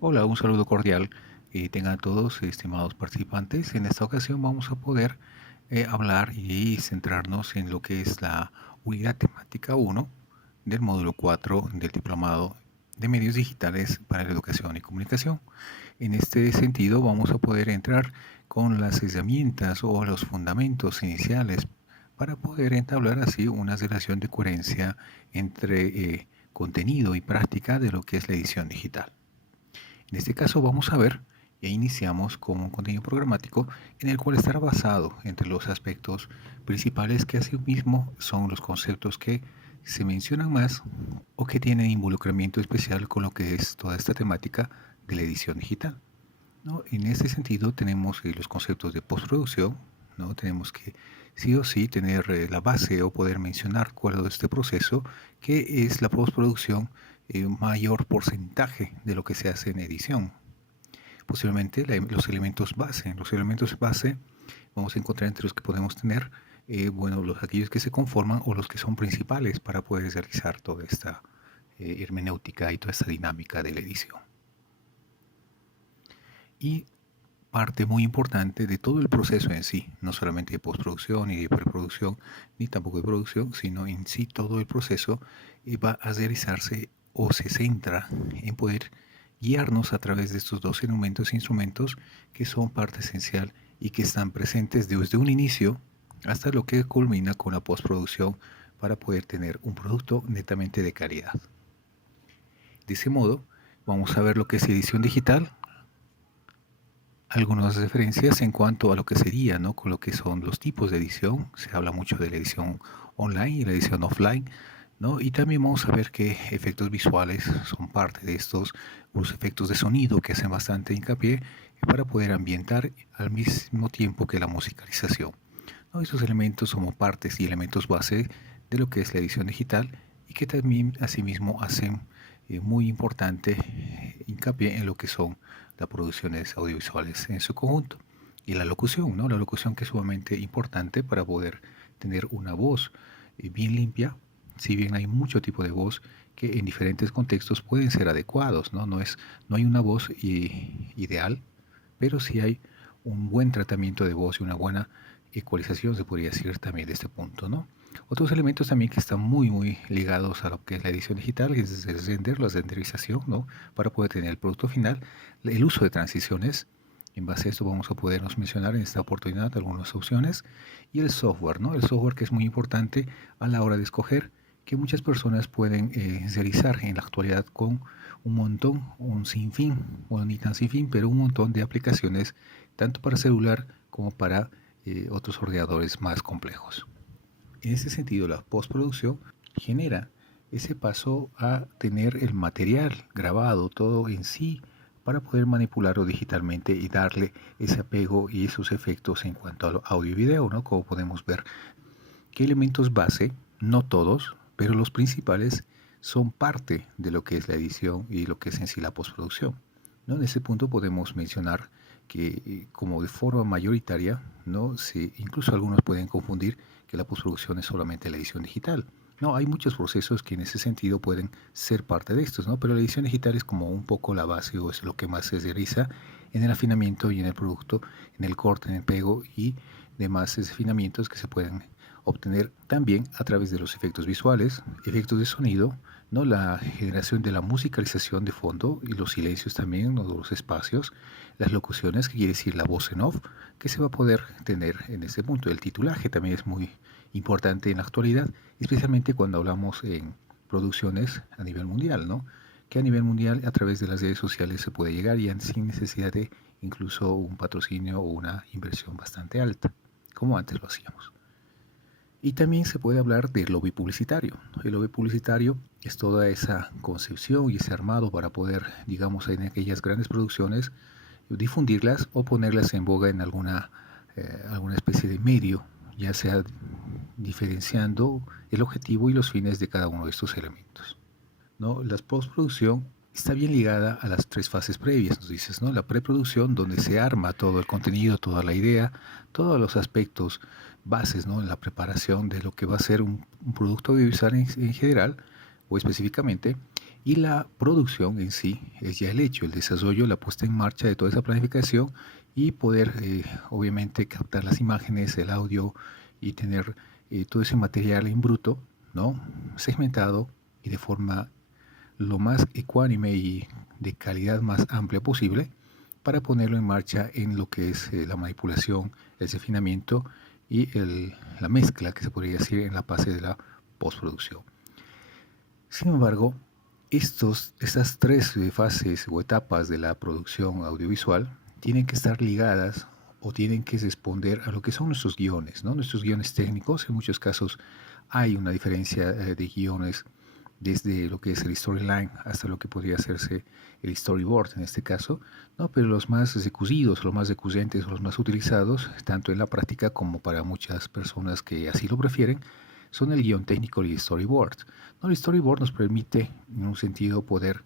Hola, un saludo cordial. Tengan todos, estimados participantes. En esta ocasión vamos a poder hablar y centrarnos en lo que es la unidad temática uno del módulo 4 del Diplomado de Medios Digitales para la Educación y Comunicación. En este sentido, vamos a poder entrar con las herramientas o los fundamentos iniciales para poder entablar así una relación de coherencia entre contenido y práctica de lo que es la edición digital. En este caso vamos a ver e iniciamos con un contenido programático en el cual estará basado entre los aspectos principales que asimismo son los conceptos que se mencionan más o que tienen involucramiento especial con lo que es toda esta temática de la edición digital, ¿no? En este sentido tenemos los conceptos de postproducción, ¿no? Tenemos que sí o sí tener la base o poder mencionar cuál es este proceso que es la postproducción, mayor porcentaje de lo que se hace en edición. Posiblemente los elementos base. Los elementos base vamos a encontrar entre los que podemos tener, bueno, aquellos que se conforman o los que son principales para poder realizar toda esta hermenéutica y toda esta dinámica de la edición. Y parte muy importante de todo el proceso en sí, no solamente de postproducción ni de preproducción, ni tampoco de producción, sino en sí todo el proceso va a realizarse o se centra en poder guiarnos a través de estos dos elementos e instrumentos que son parte esencial y que están presentes desde un inicio hasta lo que culmina con la postproducción para poder tener un producto netamente de calidad. De ese modo, vamos a ver lo que es edición digital, algunas referencias en cuanto a lo que sería, ¿no? Con lo que son los tipos de edición. Se habla mucho de la edición online y la edición offline, ¿no? Y también vamos a ver que efectos visuales son parte de estos, los efectos de sonido que hacen bastante hincapié para poder ambientar al mismo tiempo que la musicalización, ¿no? Estos elementos son partes y elementos base de lo que es la edición digital y que también asimismo hacen muy importante hincapié en lo que son las producciones audiovisuales en su conjunto. Y la locución, ¿no? La locución que es sumamente importante para poder tener una voz bien limpia, si bien hay mucho tipo de voz que en diferentes contextos pueden ser adecuados, ¿no? No hay una voz ideal, pero sí hay un buen tratamiento de voz y una buena ecualización, se podría decir también de este punto, ¿no? Otros elementos también que están muy ligados a lo que es la edición digital es el render, la renderización, ¿no? Para poder tener el producto final, el uso de transiciones. En base a esto vamos a podernos mencionar en esta oportunidad algunas opciones. Y el software, ¿no? El software que es muy importante a la hora de escoger, que muchas personas pueden realizar en la actualidad con un montón, un sinfín, bueno, ni tan sinfín, pero un montón de aplicaciones, tanto para celular como para otros ordenadores más complejos. En ese sentido, la postproducción genera ese paso a tener el material grabado todo en sí para poder manipularlo digitalmente y darle ese apego y esos efectos en cuanto al audio y video, ¿no? Como podemos ver, qué elementos base, no todos, pero los principales son parte de lo que es la edición y lo que es en sí la postproducción, ¿no? En ese punto podemos mencionar que como de forma mayoritaria, ¿no? Incluso algunos pueden confundir que la postproducción es solamente la edición digital. No, hay muchos procesos que en ese sentido pueden ser parte de estos, ¿no? Pero la edición digital es como un poco la base o es lo que más se realiza en el afinamiento y en el producto, en el corte, en el pego y demás afinamientos que se pueden obtener también a través de los efectos visuales, efectos de sonido, ¿no? La generación de la musicalización de fondo y los silencios también, ¿no? Los espacios, las locuciones, que quiere decir la voz en off, que se va a poder tener en este punto. El titulaje también es muy importante en la actualidad, especialmente cuando hablamos en producciones a nivel mundial, ¿no? Que a nivel mundial a través de las redes sociales se puede llegar ya sin necesidad de incluso un patrocinio o una inversión bastante alta, como antes lo hacíamos. Y también se puede hablar del lobby publicitario. El lobby publicitario es toda esa concepción y ese armado para poder, digamos, en aquellas grandes producciones, difundirlas o ponerlas en boga en alguna especie de medio, ya sea diferenciando el objetivo y los fines de cada uno de estos elementos, ¿no? La postproducción está bien ligada a las tres fases previas, nos dices, ¿no? La preproducción, donde se arma todo el contenido, toda la idea, todos los aspectos bases, ¿no? En la preparación de lo que va a ser un producto audiovisual en general o específicamente. Y la producción en sí es ya el hecho, el desarrollo, la puesta en marcha de toda esa planificación y poder obviamente captar las imágenes, el audio y tener todo ese material en bruto, ¿no? Segmentado y de forma lo más ecuánime y de calidad más amplia posible para ponerlo en marcha en lo que es la manipulación, el refinamiento y la mezcla que se podría decir en la fase de la postproducción. Sin embargo, estas tres fases o etapas de la producción audiovisual tienen que estar ligadas o tienen que responder a lo que son nuestros guiones, ¿no? Nuestros guiones técnicos. En muchos casos hay una diferencia de guiones desde lo que es el storyline hasta lo que podría hacerse el storyboard en este caso, ¿no? Pero los más recurridos, los más recurrentes o los más utilizados, tanto en la práctica como para muchas personas que así lo prefieren, son el guión técnico y el storyboard. ¿No? El storyboard nos permite, en un sentido, poder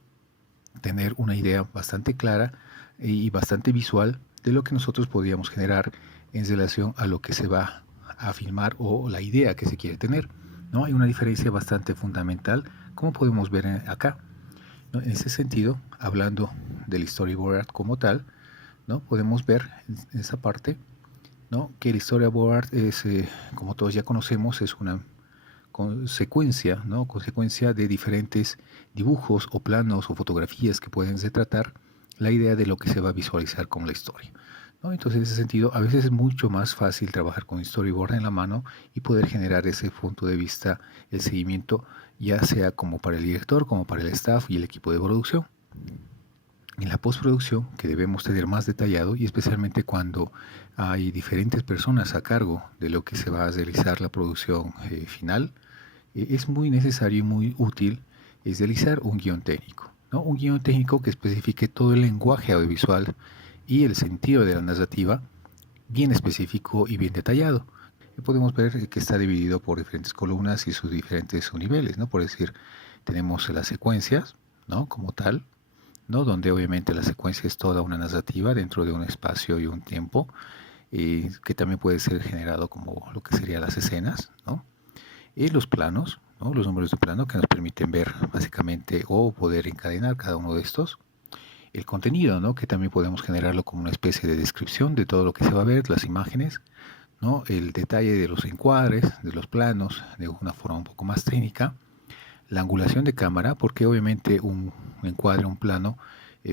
tener una idea bastante clara y bastante visual de lo que nosotros podríamos generar en relación a lo que se va a filmar o la idea que se quiere tener, ¿no? Hay una diferencia bastante fundamental, como podemos ver acá, ¿no? En ese sentido, hablando del storyboard como tal, ¿no? Podemos ver en esa parte, ¿no? Que el storyboard es, como todos ya conocemos, es una consecuencia, ¿no? Consecuencia de diferentes dibujos o planos o fotografías que pueden retratar la idea de lo que se va a visualizar con la historia, ¿no? Entonces, en ese sentido, a veces es mucho más fácil trabajar con storyboard en la mano y poder generar ese punto de vista, el seguimiento, ya sea como para el director, como para el staff y el equipo de producción. En la postproducción, que debemos tener más detallado, y especialmente cuando hay diferentes personas a cargo de lo que se va a realizar la producción final, es muy necesario y muy útil es realizar un guión técnico, ¿no? Un guión técnico que especifique todo el lenguaje audiovisual y el sentido de la narrativa bien específico y bien detallado. Podemos ver que está dividido por diferentes columnas y sus diferentes niveles, ¿no? Por decir, tenemos las secuencias, ¿no? Como tal, ¿no? Donde obviamente la secuencia es toda una narrativa dentro de un espacio y un tiempo, que también puede ser generado como lo que serían las escenas, ¿no? Y los planos, ¿no? Los números de plano que nos permiten ver básicamente o poder encadenar cada uno de estos. El contenido, ¿no? Que también podemos generarlo como una especie de descripción de todo lo que se va a ver, las imágenes, ¿no? El detalle de los encuadres, de los planos, de una forma un poco más técnica. La angulación de cámara, porque obviamente un encuadre, un plano,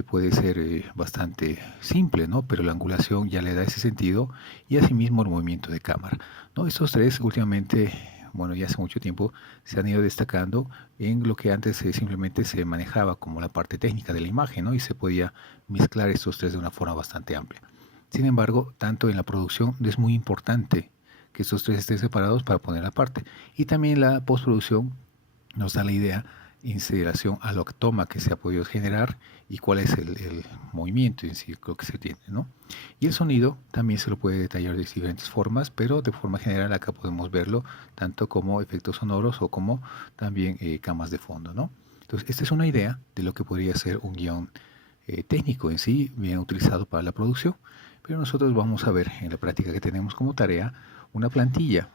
puede ser bastante simple, ¿no? Pero la angulación ya le da ese sentido y asimismo el movimiento de cámara, ¿no? Estos tres últimamente, bueno, ya hace mucho tiempo se han ido destacando en lo que antes simplemente se manejaba como la parte técnica de la imagen, ¿no? Y se podía mezclar estos tres de una forma bastante amplia. Sin embargo, tanto en la producción es muy importante que estos tres estén separados para poner aparte. Y también la postproducción nos da la idea en relación a la toma que se ha podido generar y cuál es el movimiento en sí lo que se tiene, ¿no? Y el sonido también se lo puede detallar de diferentes formas, pero de forma general acá podemos verlo tanto como efectos sonoros o como también camas de fondo, ¿no? Entonces, esta es una idea de lo que podría ser un guión técnico en sí, bien utilizado para la producción, pero nosotros vamos a ver en la práctica que tenemos como tarea una plantilla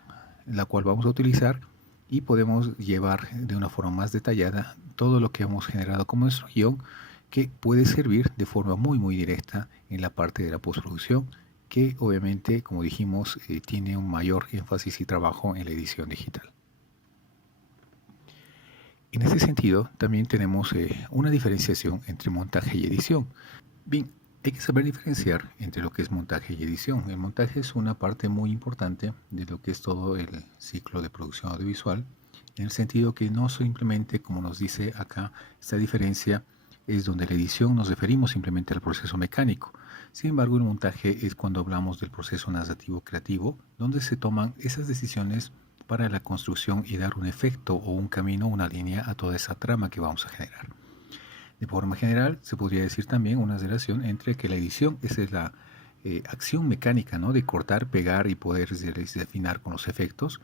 en la cual vamos a utilizar y podemos llevar de una forma más detallada todo lo que hemos generado como nuestro guión, que puede servir de forma muy directa en la parte de la postproducción, que obviamente, como dijimos, tiene un mayor énfasis y trabajo en la edición digital. En ese sentido, también tenemos una diferenciación entre montaje y edición. Bien, hay que saber diferenciar entre lo que es montaje y edición. El montaje es una parte muy importante de lo que es todo el ciclo de producción audiovisual, en el sentido que no simplemente, como nos dice acá, esta diferencia es donde la edición nos referimos simplemente al proceso mecánico. Sin embargo, el montaje es cuando hablamos del proceso narrativo creativo, donde se toman esas decisiones para la construcción y dar un efecto o un camino, una línea a toda esa trama que vamos a generar. De forma general, se podría decir también una relación entre que la edición esa es la acción mecánica, ¿no? De cortar, pegar y poder afinar con los efectos,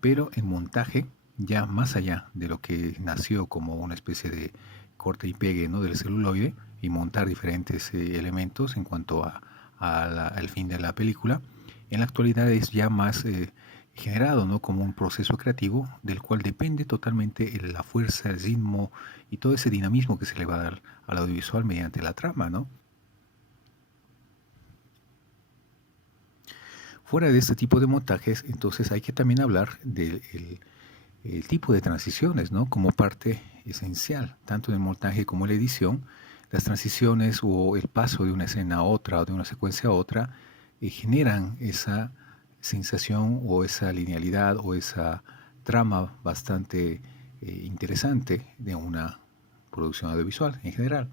pero en montaje, ya más allá de lo que nació como una especie de corte y pegue, ¿no? Del celuloide y montar diferentes elementos en cuanto al fin de la película, en la actualidad es ya más generado, ¿no? Como un proceso creativo del cual depende totalmente la fuerza, el ritmo y todo ese dinamismo que se le va a dar al audiovisual mediante la trama, ¿no? Fuera de este tipo de montajes, entonces hay que también hablar del el tipo de transiciones, ¿no? Como parte esencial, tanto en el montaje como en la edición. Las transiciones o el paso de una escena a otra o de una secuencia a otra generan esa sensación o esa linealidad o esa trama bastante interesante de una producción audiovisual en general.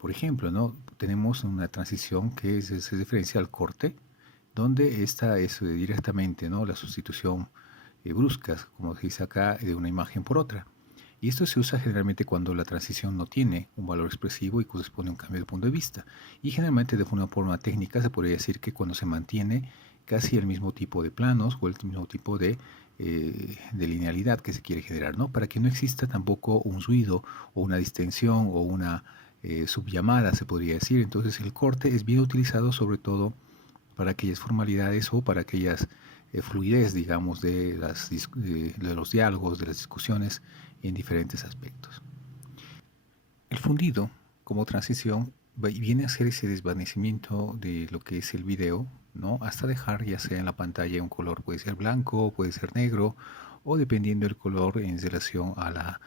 Por ejemplo, ¿no? Tenemos una transición que se diferencia al corte, donde esta es directamente, ¿no? La sustitución brusca, como se dice acá, de una imagen por otra. Y esto se usa generalmente cuando la transición no tiene un valor expresivo y corresponde a un cambio de punto de vista. Y generalmente de una forma técnica se podría decir que cuando se mantiene casi el mismo tipo de planos o el mismo tipo de linealidad que se quiere generar, ¿no? Para que no exista tampoco un ruido o una distensión o una subllamada, se podría decir. Entonces el corte es bien utilizado sobre todo para aquellas formalidades o para aquellas fluidez, digamos, de los diálogos, de las discusiones en diferentes aspectos. El fundido, como transición, viene a ser ese desvanecimiento de lo que es el video, ¿no? Hasta dejar ya sea en la pantalla un color, puede ser blanco, puede ser negro, o dependiendo del color en relación a la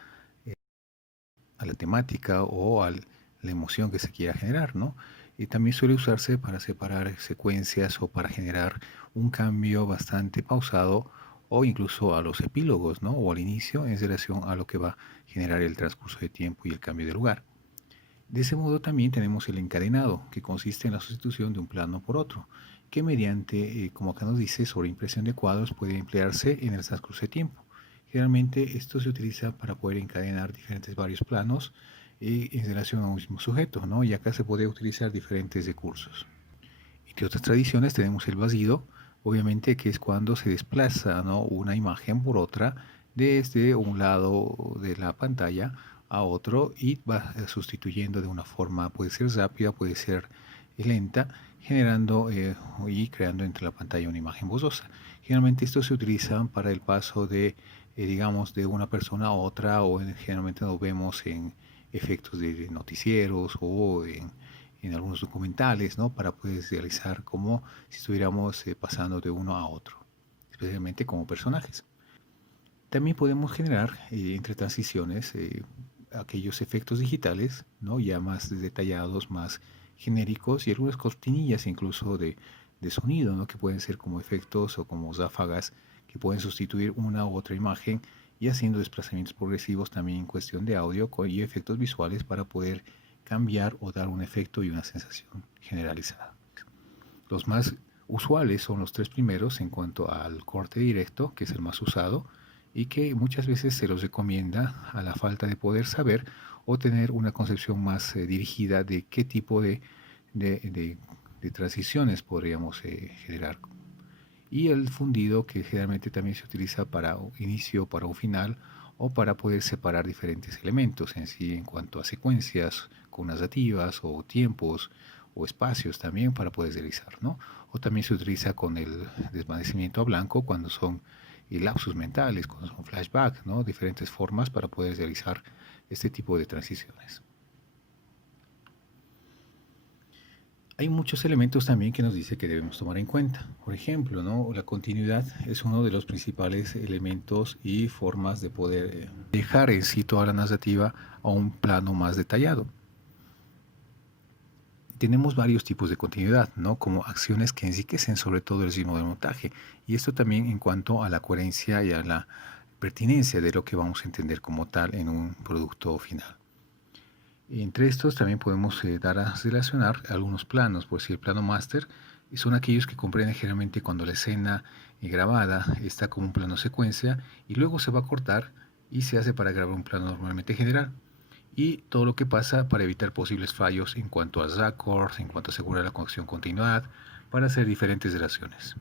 temática o a la emoción que se quiera generar, ¿no? Y también suele usarse para separar secuencias o para generar un cambio bastante pausado o incluso a los epílogos, ¿no? O al inicio en relación a lo que va a generar el transcurso de tiempo y el cambio de lugar. De ese modo también tenemos el encadenado, que consiste en la sustitución de un plano por otro, que mediante, como acá nos dice, sobreimpresión de cuadros puede emplearse en el transcurso de tiempo. Generalmente esto se utiliza para poder encadenar diferentes varios planos en relación a un mismo sujeto, ¿no? Y acá se puede utilizar diferentes recursos. Entre otras tradiciones tenemos el vasido, obviamente que es cuando se desplaza, ¿no? Una imagen por otra desde un lado de la pantalla a otro y va sustituyendo de una forma, puede ser rápida, puede ser lenta, generando y creando entre la pantalla una imagen borrosa. Generalmente esto se utiliza para el paso de, digamos, de una persona a otra o generalmente lo vemos en efectos de noticieros o en algunos documentales, ¿no? Para poder realizar como si estuviéramos pasando de uno a otro, especialmente como personajes. También podemos generar entre transiciones aquellos efectos digitales, ¿no? Ya más detallados, más genéricos y algunas cortinillas incluso de sonido, ¿no? Que pueden ser como efectos o como ráfagas que pueden sustituir una u otra imagen y haciendo desplazamientos progresivos también en cuestión de audio y efectos visuales para poder cambiar o dar un efecto y una sensación generalizada. Los más usuales son los tres primeros en cuanto al corte directo, que es el más usado, y que muchas veces se los recomienda a la falta de poder saber o tener una concepción más dirigida de qué tipo de, de, de transiciones podríamos generar. Y el fundido, que generalmente también se utiliza para un inicio, para un final, o para poder separar diferentes elementos en sí en cuanto a secuencias con narrativas o tiempos o espacios también para poder realizar, ¿no? O también se utiliza con el desvanecimiento a blanco cuando son lapsus mentales, cuando son flashbacks, ¿no? Diferentes formas para poder realizar este tipo de transiciones. Hay muchos elementos también que nos dice que debemos tomar en cuenta. Por ejemplo, ¿no? La continuidad es uno de los principales elementos y formas de poder dejar en sí toda la narrativa a un plano más detallado. Tenemos varios tipos de continuidad, ¿no? Como acciones que enriquecen sobre todo el ritmo del montaje. Y esto también en cuanto a la coherencia y a la pertinencia de lo que vamos a entender como tal en un producto final. Entre estos también podemos dar a relacionar algunos planos, por decir el plano máster son aquellos que comprenden generalmente cuando la escena grabada está como un plano secuencia y luego se va a cortar y se hace para grabar un plano normalmente general y todo lo que pasa para evitar posibles fallos en cuanto a raccords, en cuanto a asegurar la conexión continuidad, para hacer diferentes relaciones.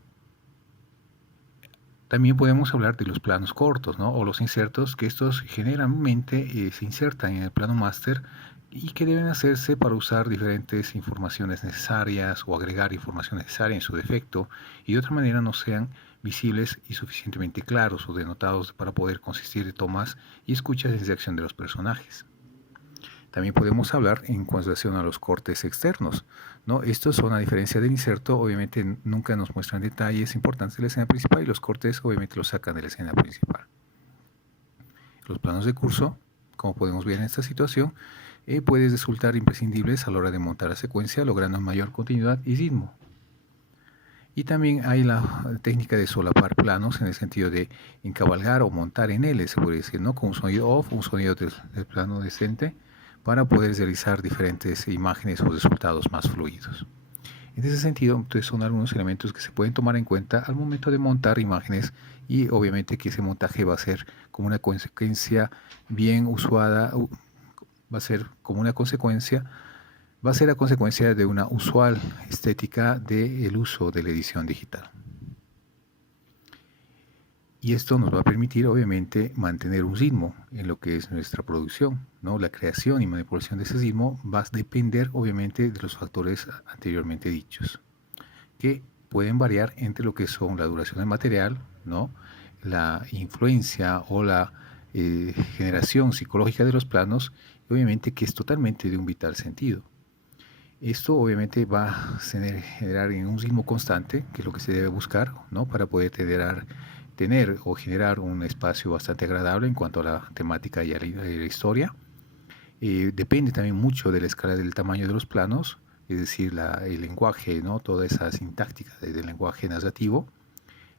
También podemos hablar de los planos cortos, ¿no? O los insertos, que estos generalmente se insertan en el plano máster y que deben hacerse para usar diferentes informaciones necesarias o agregar información necesaria en su defecto y de otra manera no sean visibles y suficientemente claros o denotados para poder consistir de tomas y escuchas desde acción de los personajes. También podemos hablar en relación a los cortes externos, ¿no? Estos son, a diferencia del inserto, obviamente nunca nos muestran detalles importantes de la escena principal, y los cortes obviamente los sacan de la escena principal. Los planos de curso, como podemos ver en esta situación, pueden resultar imprescindibles a la hora de montar la secuencia, logrando mayor continuidad y ritmo. Y también hay la técnica de solapar planos, en el sentido de encabalgar o montar en L, se podría decir, ¿no? Con un sonido off, un sonido del plano decente, para poder realizar diferentes imágenes o resultados más fluidos. En ese sentido, entonces, son algunos elementos que se pueden tomar en cuenta al momento de montar imágenes, y obviamente que ese montaje va a ser como una consecuencia bien usada, va a ser como una consecuencia, va a ser a consecuencia de una usual estética del uso de la edición digital. Y esto nos va a permitir, obviamente, mantener un ritmo en lo que es nuestra producción, ¿no? La creación y manipulación de ese ritmo va a depender, obviamente, de los factores anteriormente dichos, que pueden variar entre lo que son la duración del material, ¿no? La influencia o la generación psicológica de los planos, y obviamente que es totalmente de un vital sentido. Esto obviamente va a generar en un ritmo constante, que es lo que se debe buscar, ¿no? Para poder tener o generar un espacio bastante agradable en cuanto a la temática y a la historia. Depende también mucho de la escala del tamaño de los planos, es decir, el lenguaje, ¿no? Toda esa sintáctica del lenguaje narrativo.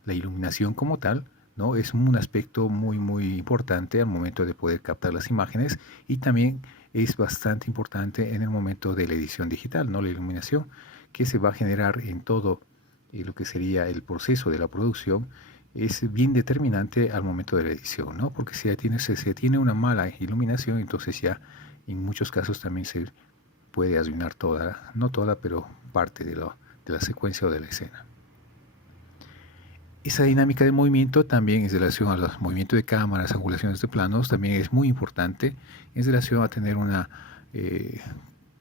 La iluminación como tal, ¿no? Es un aspecto muy muy importante al momento de poder captar las imágenes, y también es bastante importante en el momento de la edición digital, ¿no? La iluminación que se va a generar en todo lo que sería el proceso de la producción es bien determinante al momento de la edición, ¿no? Porque si se tiene una mala iluminación, entonces ya en muchos casos también se puede arruinar toda, no toda, pero parte de la secuencia o de la escena. Esa dinámica de movimiento también en relación a los movimientos de cámaras, angulaciones de planos, también es muy importante en relación a tener una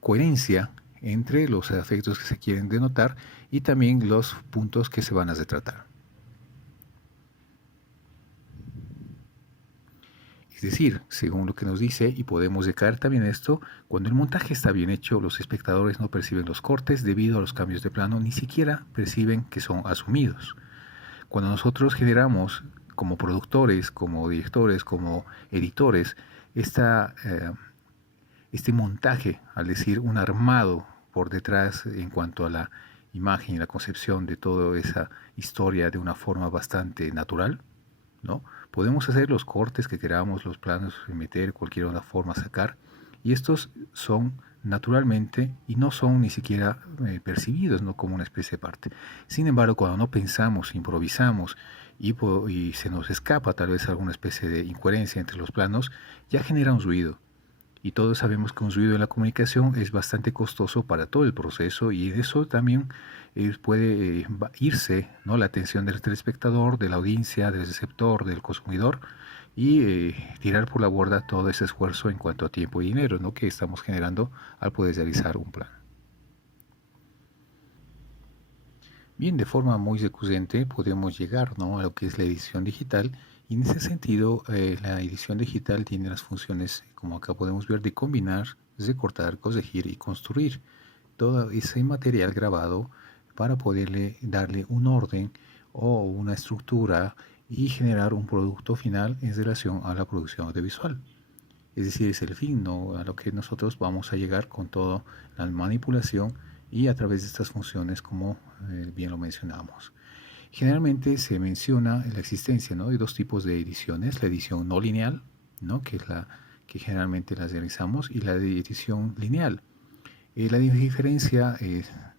coherencia entre los efectos que se quieren denotar y también los puntos que se van a retratar. Es decir, según lo que nos dice, y podemos decaer también esto, cuando el montaje está bien hecho, los espectadores no perciben los cortes debido a los cambios de plano, ni siquiera perciben que son asumidos. Cuando nosotros generamos como productores, como directores, como editores, este montaje, al decir un armado por detrás en cuanto a la imagen y la concepción de toda esa historia de una forma bastante natural, ¿no? Podemos hacer los cortes que queramos, los planos, meter cualquier otra forma, sacar, y estos son naturalmente y no son ni siquiera percibidos, ¿no? Como una especie de parte. Sin embargo, cuando no pensamos, improvisamos y se nos escapa tal vez alguna especie de incoherencia entre los planos, ya genera un ruido. Y todos sabemos que un ruido en la comunicación es bastante costoso para todo el proceso, y de eso también puede irse, ¿no? La atención del telespectador, de la audiencia, del receptor, del consumidor, y tirar por la borda todo ese esfuerzo en cuanto a tiempo y dinero, ¿no? Que estamos generando al poder realizar un plan. Bien, de forma muy recurrente podemos llegar, ¿no? A lo que es la edición digital, y en ese sentido la edición digital tiene las funciones, como acá podemos ver, de combinar, recortar, corregir y construir todo ese material grabado para poderle darle un orden o una estructura y generar un producto final en relación a la producción audiovisual. Es decir, es el fin, ¿no? A lo que nosotros vamos a llegar con toda la manipulación y a través de estas funciones, como bien lo mencionamos. Generalmente se menciona la existencia, ¿no? De dos tipos de ediciones: la edición no lineal, ¿no? Que es la que generalmente las realizamos, y la de edición lineal. La diferencia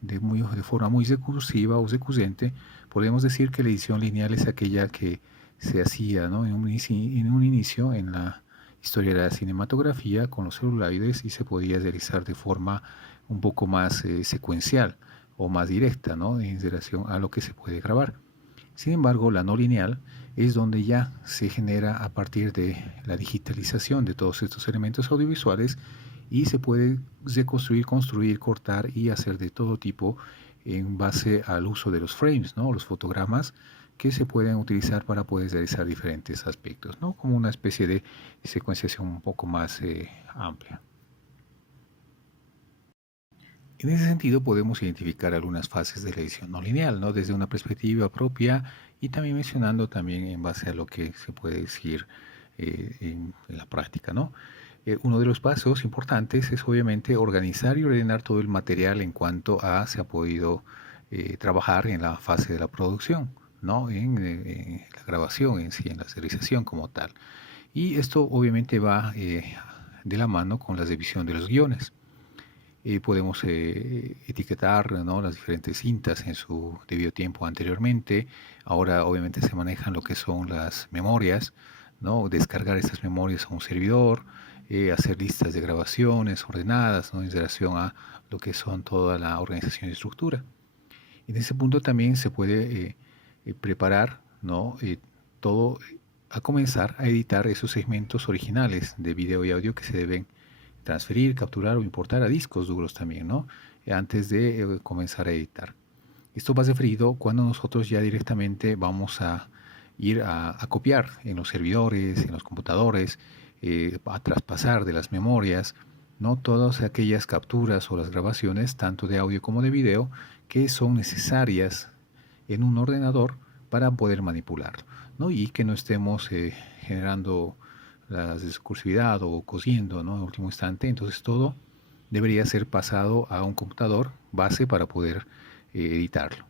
de forma muy recursiva o recurrente, podemos decir que la edición lineal es aquella que se hacía, ¿no? en un inicio en la historia de la cinematografía con los celuloides, y se podía realizar de forma un poco más secuencial o más directa, ¿no? En relación a lo que se puede grabar. Sin embargo, la no lineal es donde ya se genera a partir de la digitalización de todos estos elementos audiovisuales, y se puede reconstruir, construir, cortar y hacer de todo tipo en base al uso de los frames, ¿no? Los fotogramas, que se pueden utilizar para poder realizar diferentes aspectos, ¿no? Como una especie de secuenciación un poco más amplia. En ese sentido podemos identificar algunas fases de la edición no lineal, ¿no? Desde una perspectiva propia y también mencionando también en base a lo que se puede decir en la práctica, ¿no? Uno de los pasos importantes es obviamente organizar y ordenar todo el material en cuanto a se ha podido trabajar en la fase de la producción, ¿no? En la grabación en sí, en la serialización como tal. Y esto obviamente va de la mano con la revisión de los guiones. Podemos etiquetar, ¿no? Las diferentes cintas en su debido tiempo anteriormente. Ahora obviamente se manejan lo que son las memorias, ¿no? Descargar estas memorias a un servidor, hacer listas de grabaciones ordenadas, ¿no? En relación a lo que son toda la organización y estructura. En ese punto también se puede preparar, ¿no? Todo a comenzar a editar esos segmentos originales de video y audio que se deben transferir, capturar o importar a discos duros también, ¿no? Antes de comenzar a editar. Esto va referido cuando nosotros ya directamente vamos a ir a copiar en los servidores, en los computadores, a traspasar de las memorias, ¿no? Todas aquellas capturas o las grabaciones, tanto de audio como de video, que son necesarias en un ordenador para poder manipularlo, ¿no? Y que no estemos generando la discursividad o cosiendo, ¿no? En último instante. Entonces todo debería ser pasado a un computador base para poder editarlo.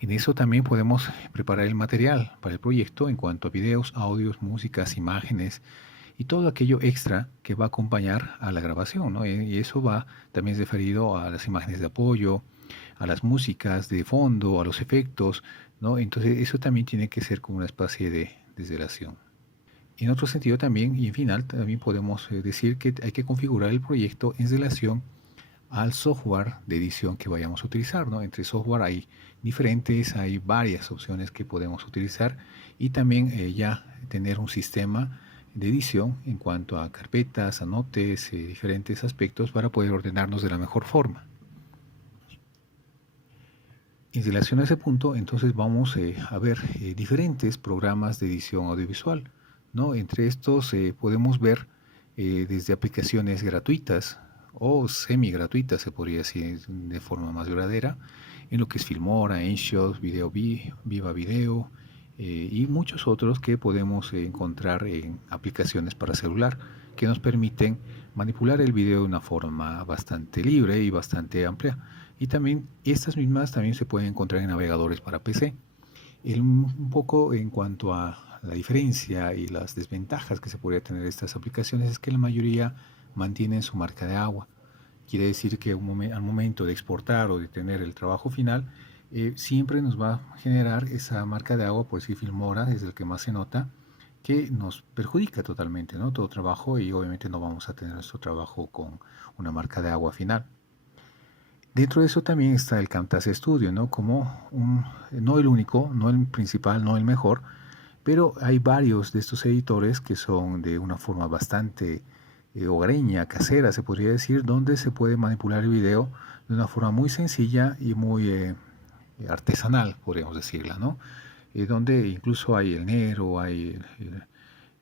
En eso también podemos preparar el material para el proyecto en cuanto a videos, audios, músicas, imágenes y todo aquello extra que va a acompañar a la grabación, ¿no? Y eso va también referido a las imágenes de apoyo, a las músicas de fondo, a los efectos, ¿no? Entonces eso también tiene que ser como una especie de desvelación. En otro sentido también, y en final, también podemos decir que hay que configurar el proyecto en relación al software de edición que vayamos a utilizar, ¿no? Entre software hay diferentes, hay varias opciones que podemos utilizar y también ya tener un sistema de edición en cuanto a carpetas, anotes, diferentes aspectos para poder ordenarnos de la mejor forma. En relación a ese punto, entonces vamos a ver diferentes programas de edición audiovisual, ¿no? Entre estos podemos ver desde aplicaciones gratuitas o semi gratuitas, se podría decir de forma más duradera, en lo que es Filmora, InShot, Viva Video y muchos otros que podemos encontrar en aplicaciones para celular que nos permiten manipular el video de una forma bastante libre y bastante amplia. Y también estas mismas también se pueden encontrar en navegadores para PC. Un poco en cuanto a la diferencia y las desventajas que se podría tener estas aplicaciones es que la mayoría mantienen su marca de agua. Quiere decir que al momento de exportar o de tener el trabajo final, siempre nos va a generar esa marca de agua, por decir Filmora, es el que más se nota, que nos perjudica totalmente, ¿no? Todo trabajo y obviamente no vamos a tener nuestro trabajo con una marca de agua final. Dentro de eso también está el Camtasia Studio, ¿no? Como no el único, no el principal, no el mejor, pero hay varios de estos editores que son de una forma bastante hogareña, casera, se podría decir, donde se puede manipular el video de una forma muy sencilla y muy artesanal, podríamos decirla, ¿no? Donde incluso hay el Nero, hay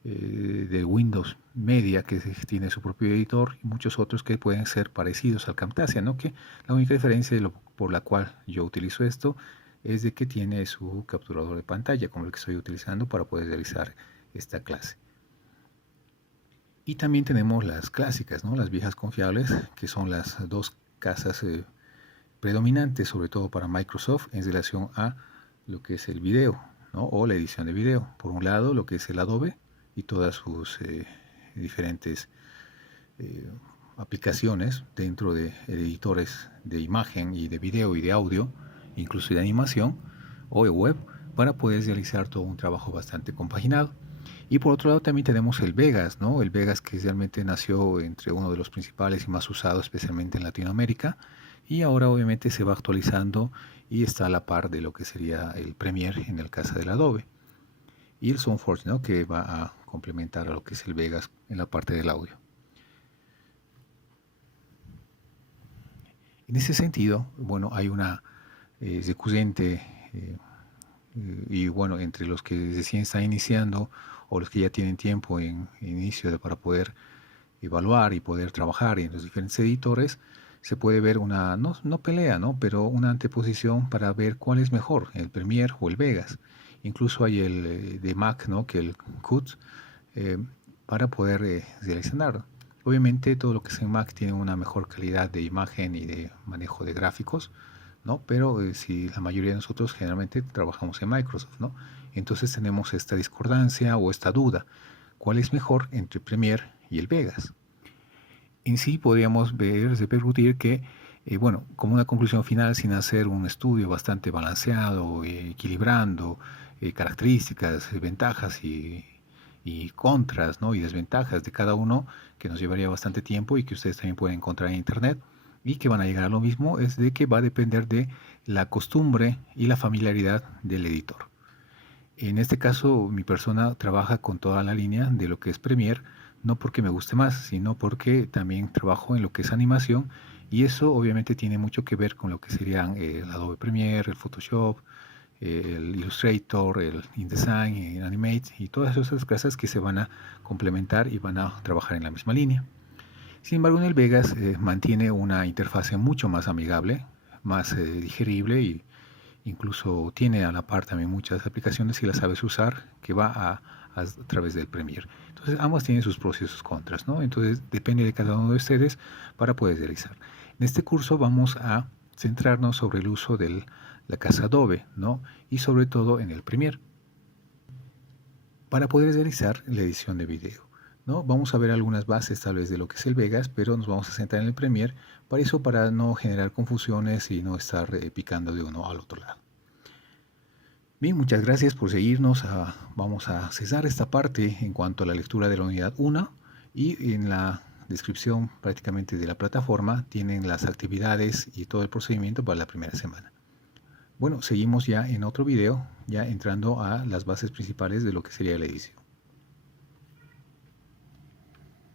de Windows Media, que tiene su propio editor, y muchos otros que pueden ser parecidos al Camtasia, ¿no? Que la única diferencia por la cual yo utilizo esto es de que tiene su capturador de pantalla, como el que estoy utilizando para poder realizar esta clase. Y también tenemos las clásicas, ¿no? Las viejas confiables, que son las dos casas predominantes, sobre todo para Microsoft, en relación a lo que es el video, ¿no? O la edición de video. Por un lado, lo que es el Adobe y todas sus diferentes aplicaciones dentro de editores de imagen y de video y de audio, incluso de animación o de web, para poder realizar todo un trabajo bastante compaginado. Y por otro lado también tenemos el Vegas, ¿no? El Vegas que realmente nació entre uno de los principales y más usados, especialmente en Latinoamérica, y ahora obviamente se va actualizando y está a la par de lo que sería el Premiere en el caso del Adobe. Y el SoundForge, ¿no? Que va a complementar a lo que es el Vegas en la parte del audio. En ese sentido, bueno, hay una recurrente Y bueno, entre los que recién están iniciando o los que ya tienen tiempo en inicio para poder evaluar y poder trabajar en los diferentes editores, se puede ver una, no pelea, ¿no? Pero una anteposición para ver cuál es mejor, el Premiere o el Vegas. Incluso hay el de Mac, ¿no? Que el Qt, eh, para poder seleccionar. Obviamente todo lo que es en Mac tiene una mejor calidad de imagen y de manejo de gráficos, ¿no? Pero si la mayoría de nosotros generalmente trabajamos en Microsoft, ¿no? Entonces tenemos esta discordancia o esta duda. ¿Cuál es mejor entre Premiere y el Vegas? En sí podríamos ver, repercutir que, bueno, como una conclusión final, sin hacer un estudio bastante balanceado, equilibrando características, ventajas y contras, ¿no? Y desventajas de cada uno, que nos llevaría bastante tiempo y que ustedes también pueden encontrar en internet y que van a llegar a lo mismo, es de que va a depender de la costumbre y la familiaridad del editor. En este caso, mi persona trabaja con toda la línea de lo que es Premiere, no porque me guste más, sino porque también trabajo en lo que es animación y eso obviamente tiene mucho que ver con lo que serían el Adobe Premiere, el Photoshop, el Illustrator, el InDesign, el Animate y todas esas cosas que se van a complementar y van a trabajar en la misma línea. Sin embargo, en el Vegas mantiene una interfase mucho más amigable, más digerible y incluso tiene a la par también muchas aplicaciones si las sabes usar que va a través del Premiere. Entonces ambas tienen sus pros y sus contras, ¿no? Entonces depende de cada uno de ustedes para poder realizar. En este curso vamos a centrarnos sobre el uso de la casa Adobe, ¿no? Y sobre todo en el Premiere para poder realizar la edición de video, ¿no? Vamos a ver algunas bases tal vez de lo que es el Vegas, pero nos vamos a centrar en el Premiere para eso, para no generar confusiones y no estar picando de uno al otro lado. Bien, muchas gracias por seguirnos. Vamos a cesar esta parte en cuanto a la lectura de la unidad 1 y en la descripción prácticamente de la plataforma tienen las actividades y todo el procedimiento para la primera semana. Bueno, seguimos ya en otro video, ya entrando a las bases principales de lo que sería la edición.